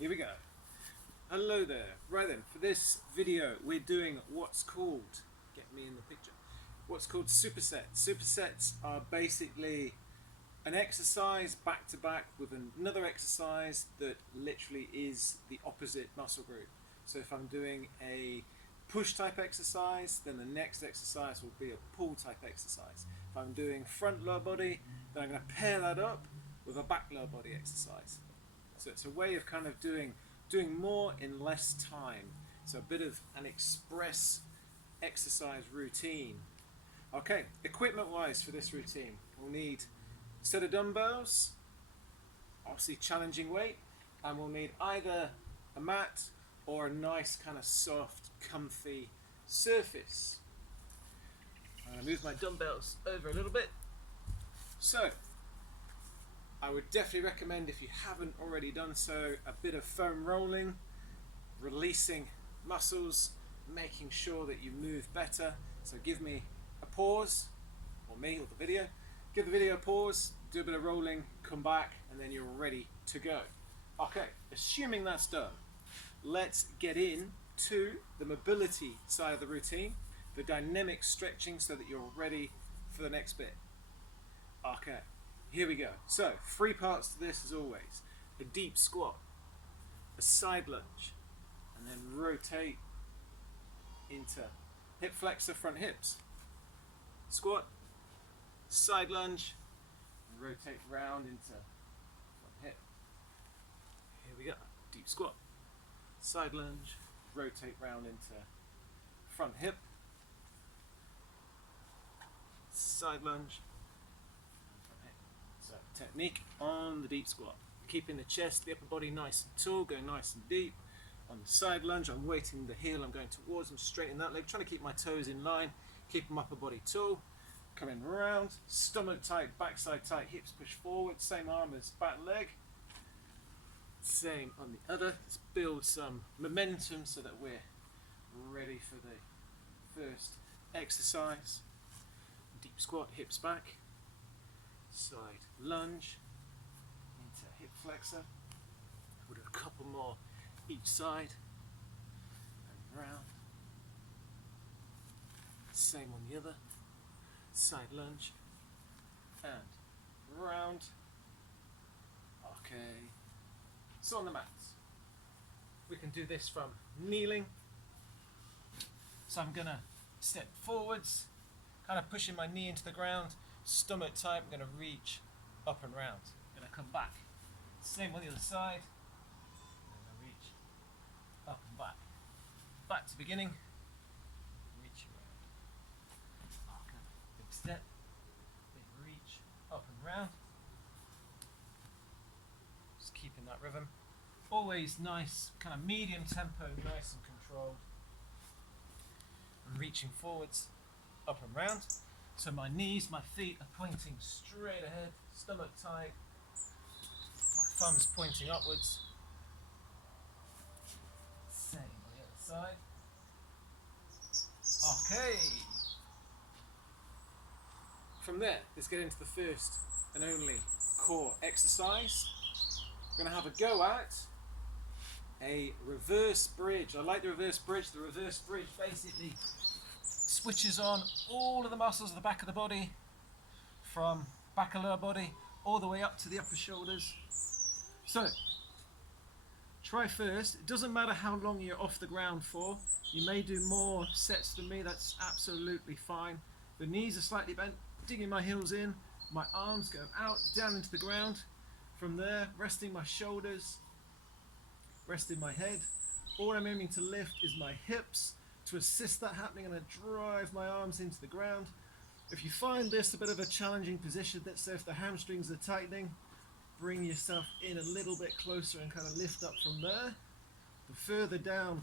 Here we go. Hello there. Right then, for this video we're doing what's called, get me in the picture, what's called supersets. Supersets are basically an exercise back to back with another exercise that literally is the opposite muscle group. So if I'm doing a push type exercise, then the next exercise will be a pull type exercise. If I'm doing front lower body, then I'm going to pair that up with a back lower body exercise. So it's a way of kind of doing more in less time. So a bit of an express exercise routine. Okay, equipment wise for this routine, we'll need a set of dumbbells, obviously challenging weight, and we'll need either a mat or a nice kind of soft, comfy surface. I'm going to move my dumbbells over a little bit. So, I would definitely recommend, if you haven't already done so, a bit of foam rolling, releasing muscles, making sure that you move better. So give me a pause, or me, or the video. Give the video a pause, do a bit of rolling, come back, and then you're ready to go. Okay, assuming that's done, let's get in to the mobility side of the routine, the dynamic stretching, so that you're ready for the next bit. Okay. Here we go. So, 3 parts to this as always. A deep squat, a side lunge, and then rotate into hip flexor, front hips. Squat, side lunge, and rotate round into front hip. Here we go. Deep squat, side lunge, rotate round into front hip, side lunge. So technique on the deep squat, keeping the chest, the upper body nice and tall, going nice and deep. On the side lunge, I'm weighting the heel, I'm going towards, I'm straightening that leg, trying to keep my toes in line, keeping my upper body tall. Coming round, stomach tight, backside tight, hips push forward, same arm as back leg. Same on the other. Let's build some momentum so that we're ready for the first exercise. Deep squat, hips back. Side lunge into hip flexor. We'll do a couple more each side and round. Same on the other. Side lunge and round. Okay. So on the mats, we can do this from kneeling. So I'm gonna step forwards, kind of pushing my knee into the ground. Stomach tight, I'm going to reach up and round. I'm going to come back. Same on the other side. I'm going to reach up and back. Back to beginning. Reach around. Okay. Big step. Big reach. Up and round. Just keeping that rhythm. Always nice, kind of medium tempo, nice and controlled. And reaching forwards. Up and round. So my knees, my feet are pointing straight ahead, stomach tight, my thumbs pointing upwards. Same on the other side. Okay. From there, let's get into the first and only core exercise. We're going to have a go at a reverse bridge. I like the reverse bridge. The reverse bridge basically switches on all of the muscles of the back of the body, from back of lower body all the way up to the upper shoulders. So try first. It doesn't matter how long you're off the ground for. You may do more sets than me, that's absolutely fine. The knees are slightly bent, digging my heels in, my arms go out, down into the ground. From there, resting my shoulders, resting my head. All I'm aiming to lift is my hips. To assist that happening, I'm going to drive my arms into the ground. If you find this a bit of a challenging position, let's say if the hamstrings are tightening, bring yourself in a little bit closer and kind of lift up from there. The further down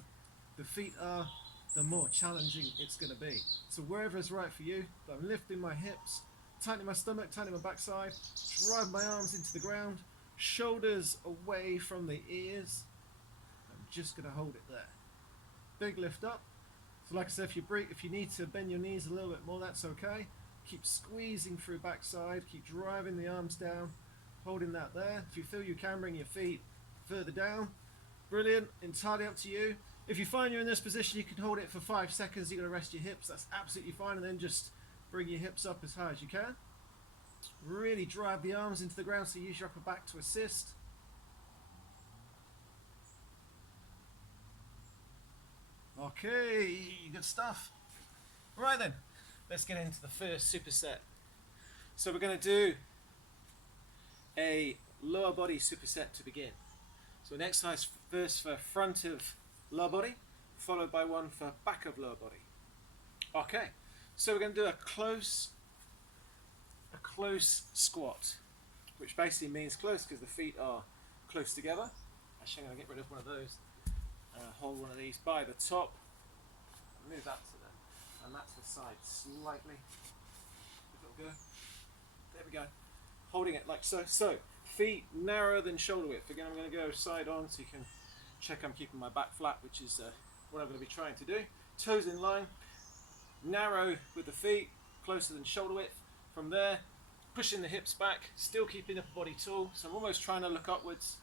the feet are, the more challenging it's going to be. So wherever is right for you, but I'm lifting my hips, tightening my stomach, tightening my backside, drive my arms into the ground, shoulders away from the ears. I'm just going to hold it there. Big lift up. So like I said, if you need to bend your knees a little bit more, that's okay. Keep squeezing through backside, keep driving the arms down, holding that there. If you feel you can, bring your feet further down, Brilliant, entirely up to you. If you find you're in this position, you can hold it for 5 seconds, you're going to rest your hips, that's absolutely fine, and then just bring your hips up as high as you can. Really drive the arms into the ground, so use your upper back to assist. Okay, good stuff. Right then, let's get into the first superset. So we're going to do a lower body superset to begin. So an exercise first for front of lower body, followed by one for back of lower body. Okay, so we're going to do a close squat, which basically means close because the feet are close together. Actually, I'm going to get rid of one of those. Hold one of these by the top. Move that to the side slightly. Give it a go. There we go. Holding it like so. So feet narrower than shoulder width. Again, I'm going to go side on so you can check I'm keeping my back flat, which is what I'm going to be trying to do. Toes in line, narrow with the feet, closer than shoulder width. From there, pushing the hips back, still keeping the upper body tall. So I'm almost trying to look upwards,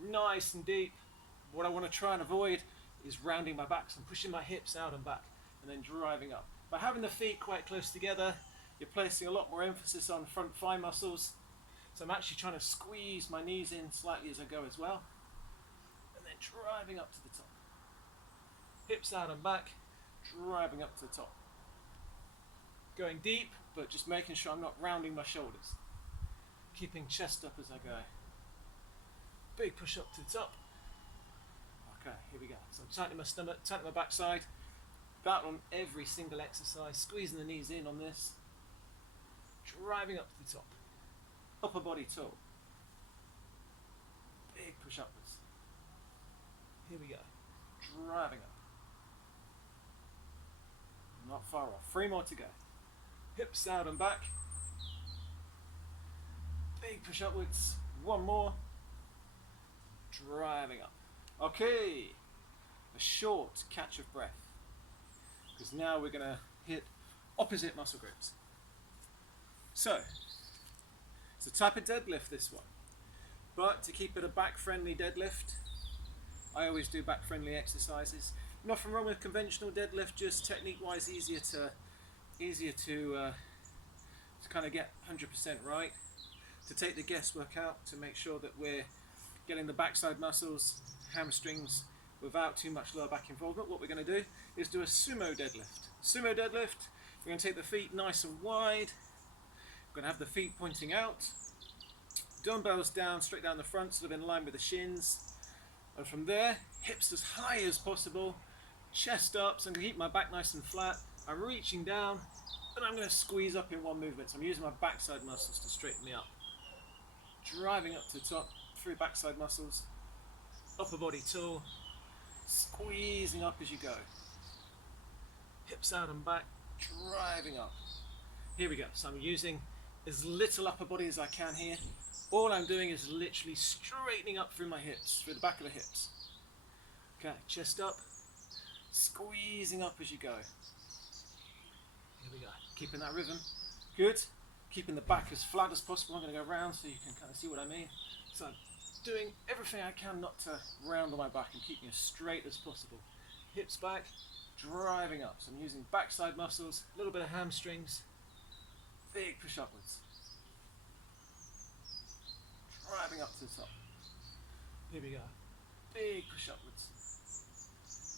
nice and deep. What I want to try and avoid is rounding my back. So I'm pushing my hips out and back and then driving up. By having the feet quite close together, you're placing a lot more emphasis on front thigh muscles. So I'm actually trying to squeeze my knees in slightly as I go as well. And then driving up to the top. Hips out and back, driving up to the top. Going deep, but just making sure I'm not rounding my shoulders. Keeping chest up as I go. Big push up to the top. Okay, here we go. So I'm tightening my stomach, tightening my backside. That on every single exercise. Squeezing the knees in on this. Driving up to the top. Upper body tall. Big push upwards. Here we go. Driving up. Not far off. 3 more to go. Hips out and back. Big push upwards. 1 more. Driving up. Okay. A short catch of breath. Because now we're going to hit opposite muscle groups. So, it's a type of deadlift, this one. But to keep it a back-friendly deadlift, I always do back-friendly exercises. Nothing wrong with conventional deadlift, just technique-wise easier to kind of get 100% right. To take the guesswork out, to make sure that we're getting the backside muscles, hamstrings, without too much lower back involvement. What we're going to do is do a sumo deadlift. Sumo deadlift, we're going to take the feet nice and wide. We're going to have the feet pointing out. Dumbbells down, straight down the front, sort of in line with the shins. And from there, hips as high as possible, chest up, so I'm going to keep my back nice and flat. I'm reaching down, and I'm going to squeeze up in one movement. So I'm using my backside muscles to straighten me up. Driving up to the top through backside muscles. Upper body tall. Squeezing up as you go. Hips out and back, driving up. Here we go. So I'm using as little upper body as I can here. All I'm doing is literally straightening up through my hips, through the back of the hips. Okay, chest up, squeezing up as you go. Here we go. Keeping that rhythm. Good. Keeping the back as flat as possible. I'm going to go round so you can kind of see what I mean. So I'm doing everything I can not to round on my back and keeping as straight as possible. Hips back, driving up. So I'm using backside muscles, a little bit of hamstrings. Big push upwards. Driving up to the top. Here we go. Big push upwards.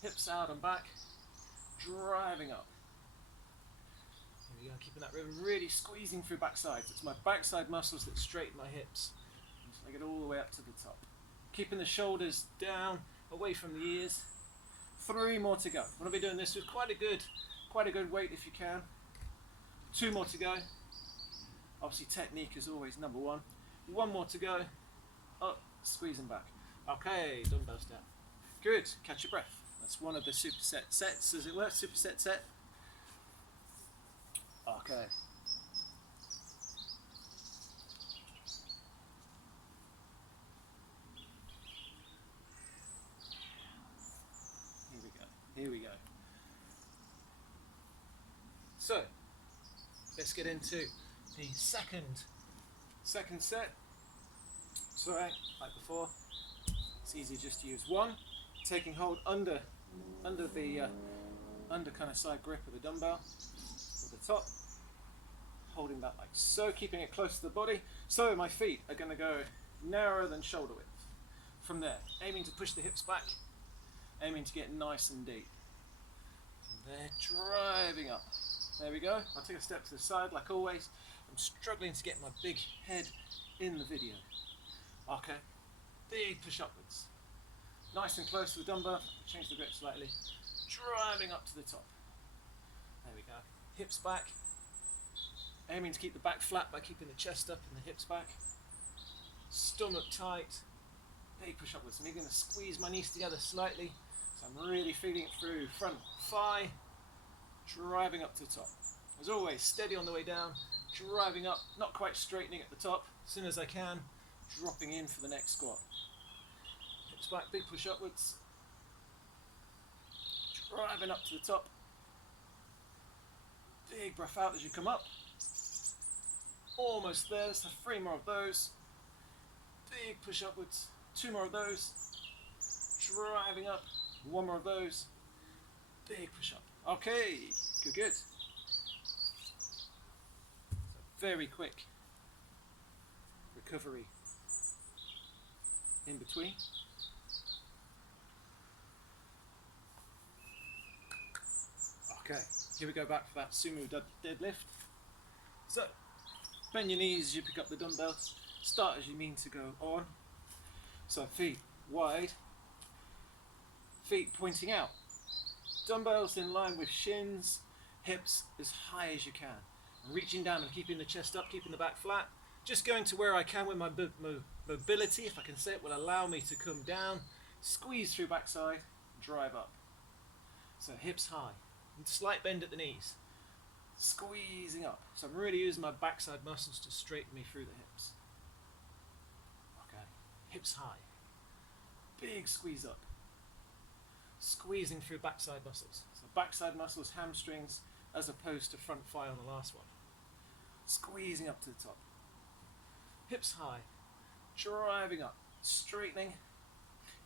Hips out and back. Driving up. Here we go. Keeping that rhythm, really squeezing through backside. It's my backside muscles that straighten my hips. So I get all the way up to the top. Keeping the shoulders down, away from the ears. 3 more to go. I'm going to be doing this with quite a good weight if you can. 2 more to go. Obviously technique is always number 1. 1 more to go. Up, squeezing back. Okay, dumbbells down. Good, catch your breath. That's one of the superset sets, as it were, superset set. Okay. Here we go. So, let's get into the second set. So, like before, It's easier just to use one, taking hold under the under kind of side grip of the dumbbell with the top, holding that like so, keeping it close to the body. So my feet are going to go narrower than shoulder width. From there, aiming to push the hips back, aiming to get nice and deep. From there, driving up. There we go. I'll take a step to the side like always. I'm struggling to get my big head in the video. Okay, big push upwards. Nice and close to the dumbbell, change the grip slightly. Driving up to the top. There we go. Hips back. Aiming to keep the back flat by keeping the chest up and the hips back. Stomach tight. Big push upwards. I'm going to squeeze my knees together slightly. So I'm really feeling it through front thigh. Driving up to the top. As always, steady on the way down. Driving up, not quite straightening at the top. As soon as I can, dropping in for the next squat. Hips back, big push upwards. Driving up to the top. Big breath out as you come up. Almost there, so 3 more of those. Big push upwards. 2 more of those. Driving up. 1 more of those. Big push up. Okay, good, good. So very quick recovery in between. Okay, here we go back for that sumo deadlift. So, bend your knees as you pick up the dumbbells. Start as you mean to go on. So feet wide, feet pointing out. Dumbbells in line with shins, hips as high as you can. Reaching down and keeping the chest up, keeping the back flat. Just going to where I can with my mobility, if I can say it, will allow me to come down, squeeze through backside, drive up. So hips high, slight bend at the knees, squeezing up. So I'm really using my backside muscles to straighten me through the hips. Okay, hips high, big squeeze up. Squeezing through backside muscles. So backside muscles, hamstrings, as opposed to front thigh on the last one. Squeezing up to the top. Hips high, driving up, straightening,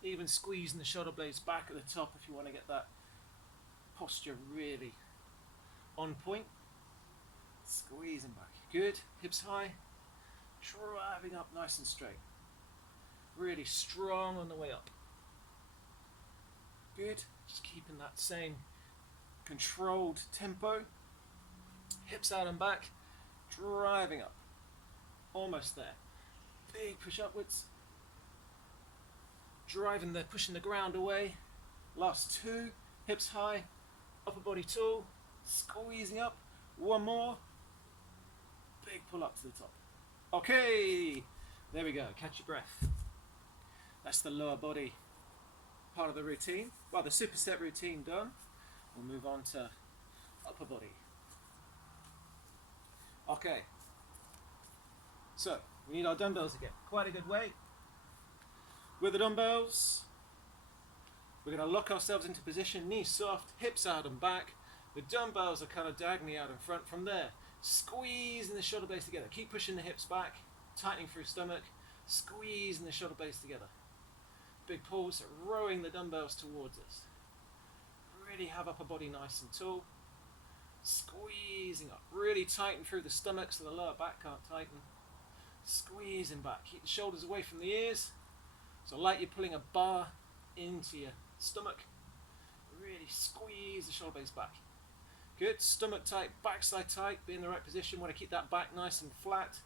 even squeezing the shoulder blades back at the top if you want to get that posture really on point. Squeezing back. Good. Hips high, driving up nice and straight. Really strong on the way up. Good, just keeping that same controlled tempo. Hips out and back, driving up. Almost there. Big push upwards. Driving there, pushing the ground away. Last 2, hips high, upper body tall, squeezing up. 1 more. Big pull up to the top. Okay, there we go, catch your breath. That's the lower body part of the routine. Well, the superset routine done. We'll move on to upper body. Okay, so we need our dumbbells to get quite a good weight. With the dumbbells, we're going to lock ourselves into position, knees soft, hips out and back. The dumbbells are kind of diagonally out in front. From there, squeezing the shoulder blades together. Keep pushing the hips back, tightening through stomach, squeezing the shoulder blades together. Big pulls, rowing the dumbbells towards us. Really have upper body nice and tall. Squeezing up, really tighten through the stomach so the lower back can't tighten. Squeezing back, keep the shoulders away from the ears. So like you're pulling a bar into your stomach. Really squeeze the shoulder blades back. Good, stomach tight, backside tight, be in the right position. Want to keep that back nice and flat.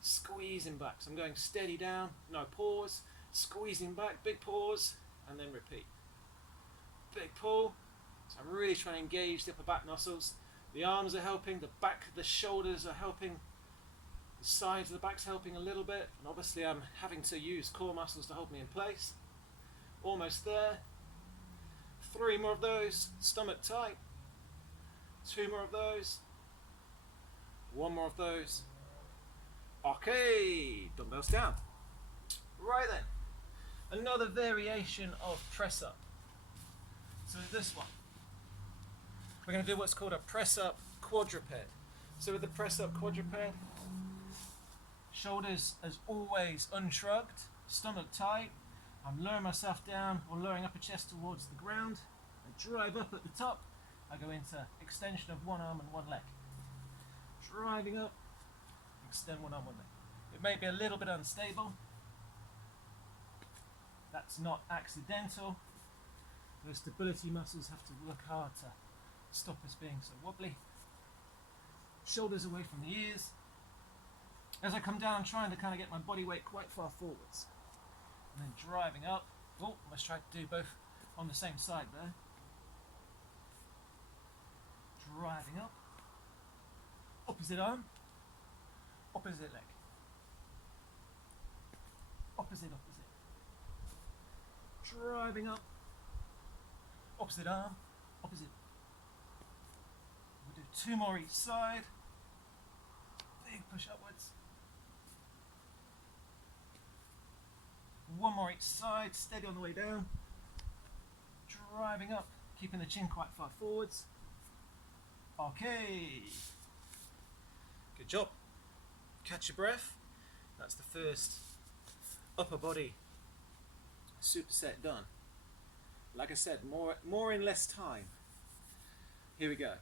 Squeezing back, so I'm going steady down, no pause. Squeezing back, big pause, and then repeat. Big pull, so I'm really trying to engage the upper back muscles. The arms are helping, the back of the shoulders are helping, the sides of the back's helping a little bit, and obviously I'm having to use core muscles to hold me in place. Almost there. 3 more of those, stomach tight. 2 more of those. 1 more of those. Okay, dumbbells down. Right then, another variation of press up. So this one, we're going to do what's called a press up quadruped. So with the press up quadruped, shoulders as always unshrugged, stomach tight. I'm lowering myself down or lowering upper chest towards the ground. I drive up at the top. I go into extension of one arm and one leg. Driving up, extend one arm, one leg. It may be a little bit unstable. That's not accidental. Those stability muscles have to work hard to stop us being so wobbly. Shoulders away from the ears. As I come down, I'm trying to kind of get my body weight quite far forwards. And then driving up. Oh, let's try to do both on the same side there. Driving up. Opposite arm. Opposite leg. Opposite. Driving up. Opposite arm. Opposite. We'll do 2 more each side. Big push upwards. 1 more each side, steady on the way down. Driving up, keeping the chin quite far forwards. Okay. Good job. Catch your breath. That's the first upper body superset done. Like I said, more in less time. Here we go.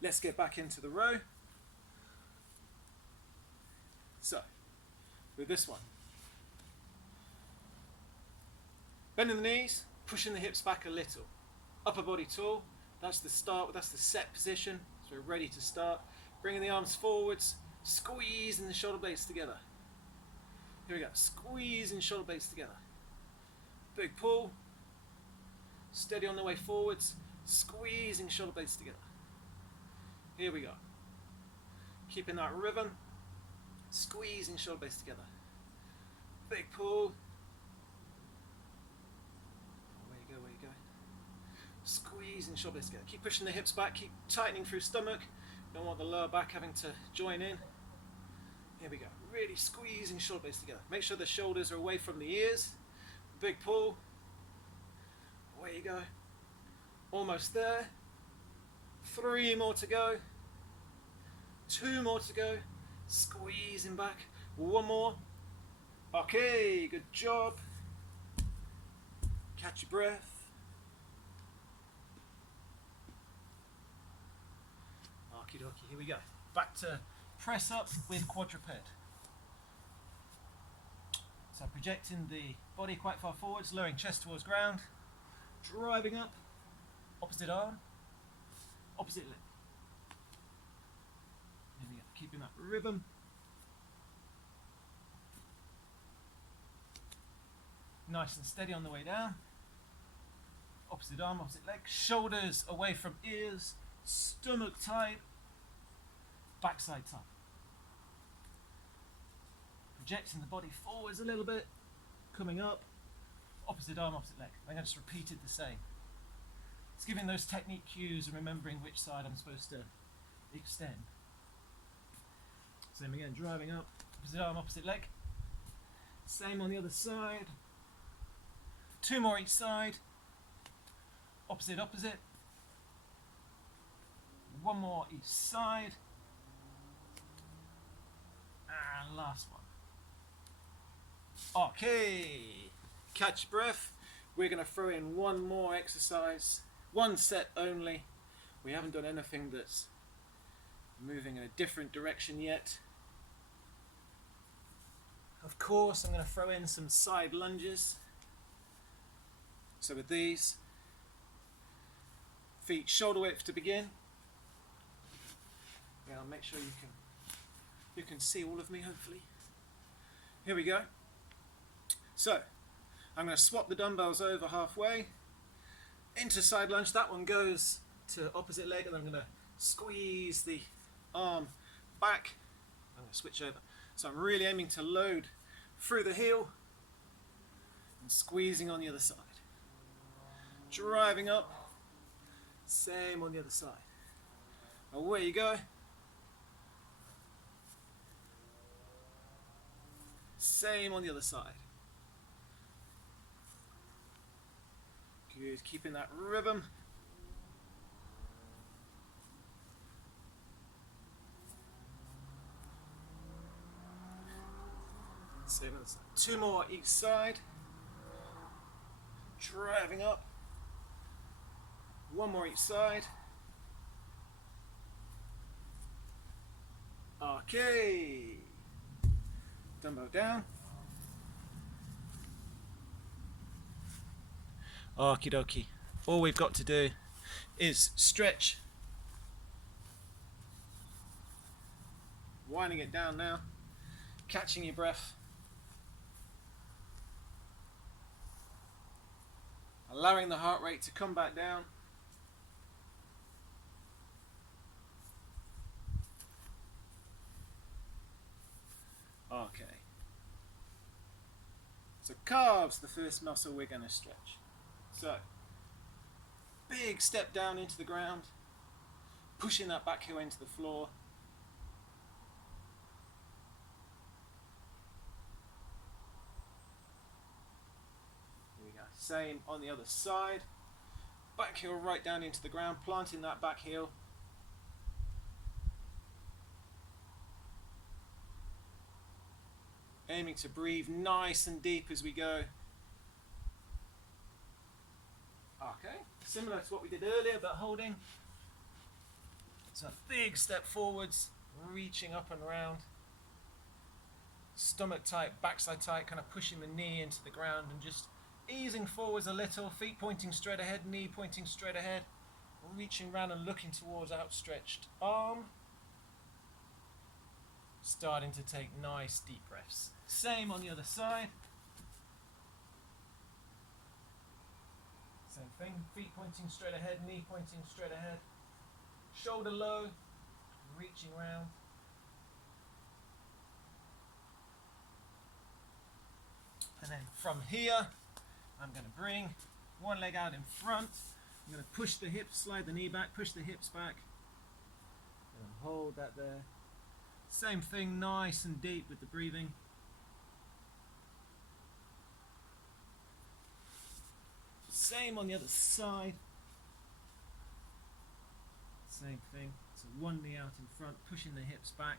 Let's get back into the row. So, with this one. Bending the knees, pushing the hips back a little. Upper body tall, that's the start, that's the set position. So we're ready to start. Bringing the arms forwards, squeezing the shoulder blades together. Here we go, squeezing shoulder blades together. Big pull, steady on the way forwards, squeezing shoulder blades together. Here we go. Keeping that rhythm, squeezing shoulder blades together. Big pull. Where you go. Squeezing shoulder blades together. Keep pushing the hips back, keep tightening through stomach. Don't want the lower back having to join in. Here we go. Really squeezing shoulder blades together. Make sure the shoulders are away from the ears. Big pull. Away you go. Almost there. 3 more to go. 2 more to go. Squeezing back. 1 more. Okay, good job. Catch your breath. Okie dokie, here we go. Back to press up with quadruped. So projecting the body quite far forwards, lowering chest towards ground, driving up, opposite arm, opposite leg. Here we go, keeping that rhythm. Nice and steady on the way down. Opposite arm, opposite leg. Shoulders away from ears, stomach tight, backside top. Projecting the body forwards a little bit, coming up, opposite arm, opposite leg. I think I just repeated the same. It's giving those technique cues and remembering which side I'm supposed to extend. Same again, driving up, opposite arm, opposite leg. Same on the other side. 2 more each side. Opposite, opposite. 1 more each side. And last one. Okay. Catch your breath. We're going to throw in 1 more exercise. 1 set only. We haven't done anything that's moving in a different direction yet. Of course, I'm going to throw in some side lunges. So with these, feet shoulder width to begin. Yeah, I'll make sure you can see all of me, hopefully. Here we go. So I'm going to swap the dumbbells over halfway into side lunge. That one goes to opposite leg, and I'm going to squeeze the arm back. I'm going to switch over. So I'm really aiming to load through the heel and squeezing on the other side. Driving up, same on the other side. Away you go. Same on the other side. Good, keeping that rhythm. Same other side. 2 more each side. Driving up. 1 more each side. Okay. Dumbbell down. Okie dokie. All we've got to do is stretch. Winding it down now. Catching your breath. Allowing the heart rate to come back down. Okay. So calves, the first muscle we're going to stretch. So, big step down into the ground, pushing that back heel into the floor. Here we go. Same on the other side. Back heel right down into the ground, planting that back heel. Aiming to breathe nice and deep as we go. Okay, similar to what we did earlier, but holding. So a big step forwards, reaching up and around. Stomach tight, backside tight, kind of pushing the knee into the ground and just easing forwards a little, feet pointing straight ahead, knee pointing straight ahead, reaching around and looking towards outstretched arm. Starting to take nice deep breaths. Same on the other side. Same thing, feet pointing straight ahead, knee pointing straight ahead. Shoulder low, reaching round. And then from here, I'm going to bring one leg out in front. I'm going to push the hips, slide the knee back, push the hips back. And hold that there. Same thing, nice and deep with the breathing. Same on the other side. Same thing. So one knee out in front, pushing the hips back.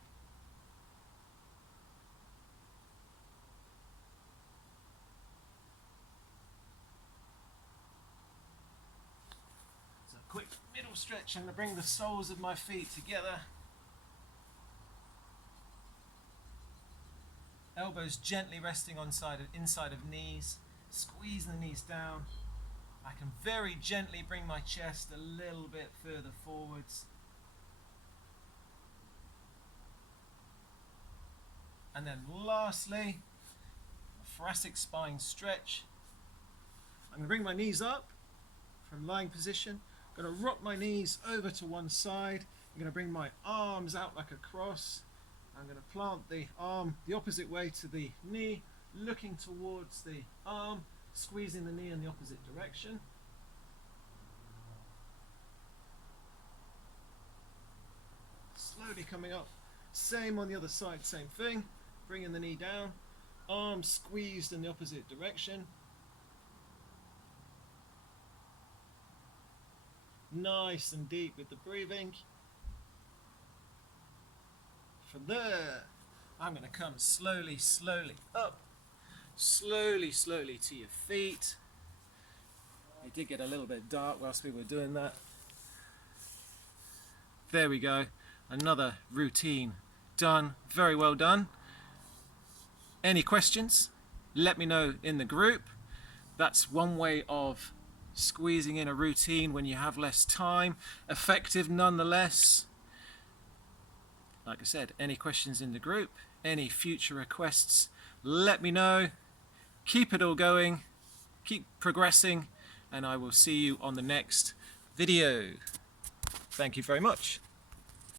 So a quick middle stretch. I'm going to bring the soles of my feet together. Elbows gently resting on inside of knees. Squeeze the knees down. I can very gently bring my chest a little bit further forwards. And then lastly, a thoracic spine stretch. I'm going to bring my knees up from lying position. I'm going to rock my knees over to one side. I'm going to bring my arms out like a cross. I'm going to plant the arm the opposite way to the knee, looking towards the arm, squeezing the knee in the opposite direction. Slowly coming up. Same on the other side, same thing. Bringing the knee down, arm squeezed in the opposite direction. Nice and deep with the breathing. From there, I'm going to come slowly, slowly up. Slowly, slowly to your feet. It did get a little bit dark whilst we were doing that. There we go. Another routine done. Very well done. Any questions? Let me know in the group. That's one way of squeezing in a routine when you have less time. Effective nonetheless. Like I said, any questions in the group, any future requests, let me know. Keep it all going, keep progressing, and I will see you on the next video. Thank you very much.